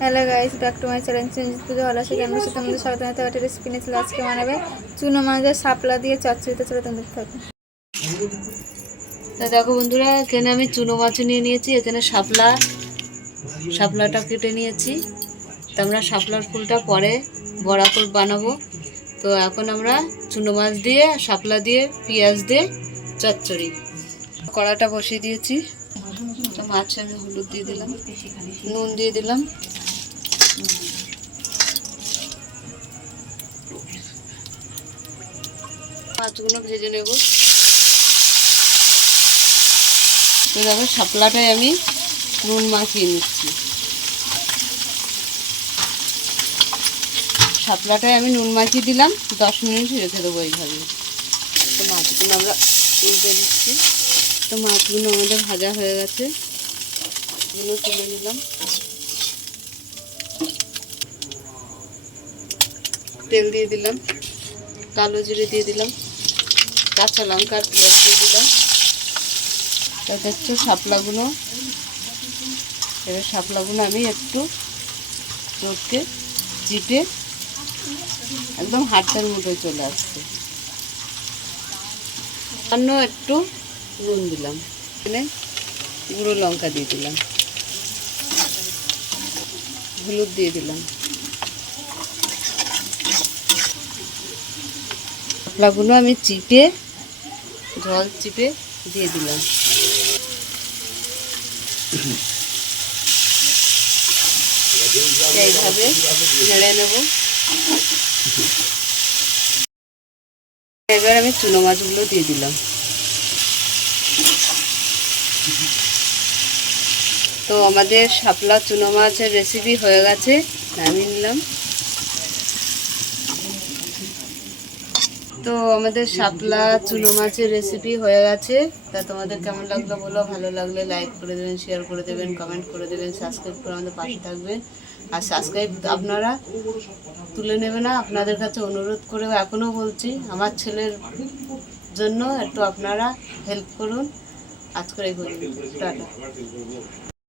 Hello guys, back to my channel change পুজো ভালো আছে কেমন আছে তোমাদের স্বাগত জানাতে একটা রেসিপি নিয়েছিল আজকে বানাবে চুনো মাছের শাপলা দিয়ে চচ্চড়িতে। চলে তোমাদের থাকবে। তা দেখো বন্ধুরা, এখানে আমি চুনো মাছ নিয়ে নিয়েছি, এখানে শাপলাটা কেটে নিয়েছি। তো আমরা শাপলার ফুলটা পরে বড়া করে বানাবো। তো এখন আমরা চুনো মাছ দিয়ে শাপলা দিয়ে পেঁয়াজ দিয়ে চচ্চড়ি। কড়াটা বসিয়ে দিয়েছি। তো মাছে আমি হলুদ দিয়ে দিলাম, নুন দিয়ে দিলাম, মাছগুলো ভেজে নেব। তো দেখো শাপলাটায় আমি নুন মাখিয়ে নিচ্ছি। শাপলাটায় আমি নুন মাখিয়ে দিলাম, 10 মিনিট রেখে দেবো এইভাবে। তো মাছগুলো আমরা উল্টে দিচ্ছি। তো মাছগুলো আমাদের ভাজা হয়ে গেছে, মাছগুলো তুলে নিলাম। তেল দিয়ে দিলাম, কালো জিরে দিয়ে দিলাম, কাঁচা লঙ্কা আর পেঁয়াজ দিয়ে দিলাম। তা দেখছো শাপলাগুলো, এবার শাপলাগুলো আমি একটু চটকে চিপে একদম হাতের মুঠোয় চলে আসছে। সামান্য একটু নুন দিলাম, এখানে গুঁড়ো লঙ্কা দিয়ে দিলাম, হলুদ দিয়ে দিলাম। শাপলাগুলো আমি চিপে জল চিপে দিয়ে দিলাম। এইভাবে নেড়ে নেব। এবার আমি চুনো মাছগুলো দিয়ে দিলাম। তো আমাদের শাপলা চুনো মাছের রেসিপি হয়ে গেছে, নামিয়ে নিলাম। তো আমাদের শাপলা চুনো মাছের রেসিপি হয়ে গেছে। তা তোমাদের কেমন লাগলো বলো, ভালো লাগলে লাইক করে দেবেন, শেয়ার করে দেবেন, কমেন্ট করে দেবেন, সাবস্ক্রাইব করে আমাদের পাশে থাকবেন। আর সাবস্ক্রাইব আপনারা তুলে নেবে না, আপনাদের কাছে অনুরোধ করে এখনও বলছি, আমার ছেলের জন্য একটু আপনারা হেল্প করুন। আজকের এই পর্যন্ত, টাটা।